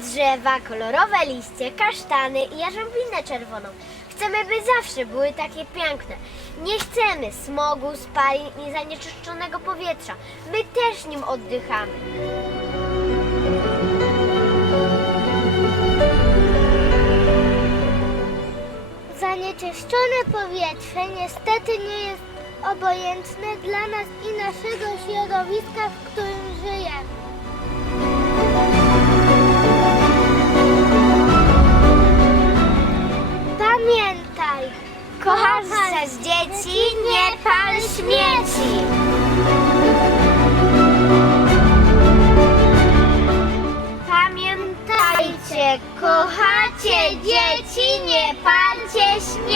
drzewa, kolorowe liście, kasztany i jarząbinę czerwoną. Chcemy, by zawsze były takie piękne. Nie chcemy smogu, spalin i zanieczyszczonego powietrza. My też nim oddychamy. Zanieczyszczone powietrze niestety nie jest obojętne dla nas i naszego środowiska, w którym żyjemy. Kochasz przez dzieci, nie pal śmieci. Pamiętajcie, kochacie dzieci, nie palcie śmieci.